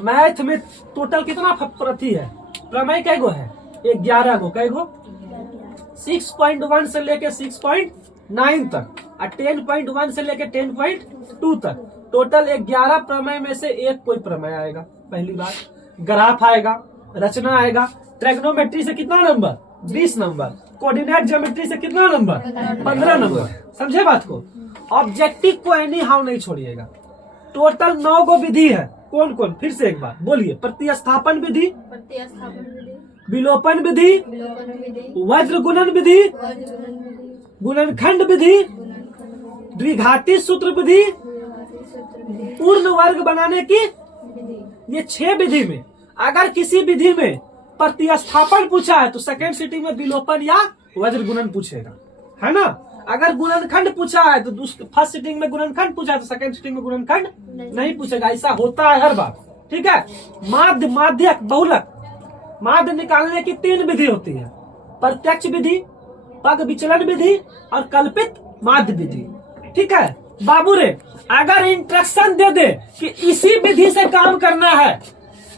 Math में total कितना प्रति है, प्रमेय कै गो है, 11 गो, कै गो 6.1 से लेके 6.9 तक और 10.1 से लेके 10.2 तक टोटल 11 प्रमेय में से एक कोई प्रमेय आएगा। पहली बात ग्राफ आएगा, रचना आएगा, ट्रिग्नोमेट्री से कितना नंबर 20 नंबर, कोऑर्डिनेट ज्योमेट्री से कितना नंबर 15 नंबर। समझे बात को। ऑब्जेक्टिव को एनी हाउ नहीं छोड़िएगा। टोटल 9 गो विधि है। कौन कौन, फिर से एक बार बोलिए। प्रतिस्थापन विधि, विलोपन विधि, वज्र गुणन विधि, गुणनखंड विधि, द्विघाती सूत्र विधि, पूर्ण वर्ग बनाने की, ये 6 विधि में अगर किसी विधि में प्रतिस्थापन पूछा है तो सेकेंड सिटिंग में विलोपन या वज्र गुणन पूछेगा, है ना। अगर गुणनखंड पूछा है तो फर्स्ट सिटिंग में गुणनखंड पूछा है तो सेकेंड सिटिंग में गुणनखंड नहीं पूछेगा। ऐसा होता है हर बार, ठीक है। माध्य, माध्यक, बहुलक, माध्य निकालने की 3 विधि होती है, प्रत्यक्ष विधि, पग विचलन विधि और कल्पित माध्य विधि, ठीक है। बाबू रे अगर इंस्ट्रक्शन दे दे कि इसी विधि से काम करना है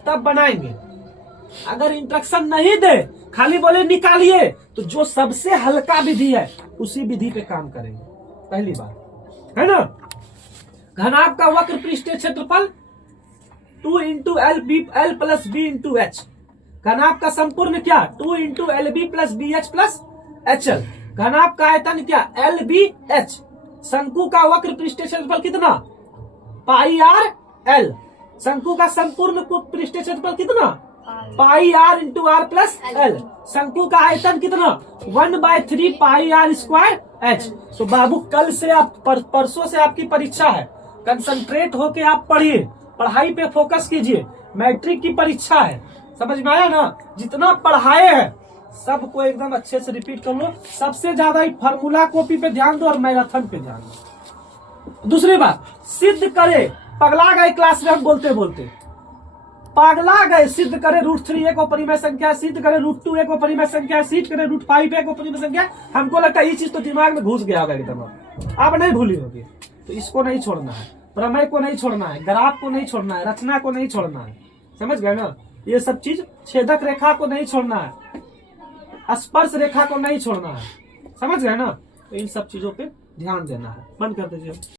तब बनाएंगे। अगर इंस्ट्रक्शन नहीं दे, खाली बोले निकालिए, तो जो सबसे हल्का विधि है उसी विधि पे काम करेंगे। पहली बात है ना। घनाभ का वक्र पृष्ठीय क्षेत्रफल 2 into L plus B into H. घनाभ का संपूर्ण क्या 2 into L B plus B H plus H L. घनाभ का आयतन क्या एल बी एच। शंकु का वक्र पृष्ठीय क्षेत्रफल कितना पाई आर एल। शंकु का संपूर्ण पृष्ठीय क्षेत्रफल कितना pi R into R plus L. शंकु का आयतन कितना 1/3 पाई आर स्क्वायर एच। तो बाबू कल से आप परसों से आपकी परीक्षा है, कंसंट्रेट होके आप पढ़िए, पढ़ाई पे फोकस कीजिए। मैट्रिक की परीक्षा है, समझ में आया ना। जितना पढ़ाए हैं सबको एकदम अच्छे से रिपीट कर लो। सबसे ज्यादा फार्मूला कॉपी पे ध्यान दो और मैराथन पे ध्यान दो। दूसरी बात, सिद्ध करे, पगला गए क्लास में हम बोलते बोलते पगला गए। सिद्ध करे √3 एक परिमेय संख्या, सिद्ध करे √2 एक परिमेय संख्या, सिद्ध करे √5 एक परिमेय संख्या। हमको लगता है ये चीज तो दिमाग में घुस गया होगा एकदम, आप नहीं भूली होगी। तो इसको नहीं छोड़ना है, प्रमेय को नहीं छोड़ना है, ग्राफ को नहीं छोड़ना है, रचना को नहीं छोड़ना है, समझ गए ना। ये सब चीज, छेदक रेखा को नहीं छोड़ना है, स्पर्श रेखा को नहीं छोड़ना है, समझ गए ना। तो इन सब चीजों पे ध्यान देना है। बंद कर दीजिए।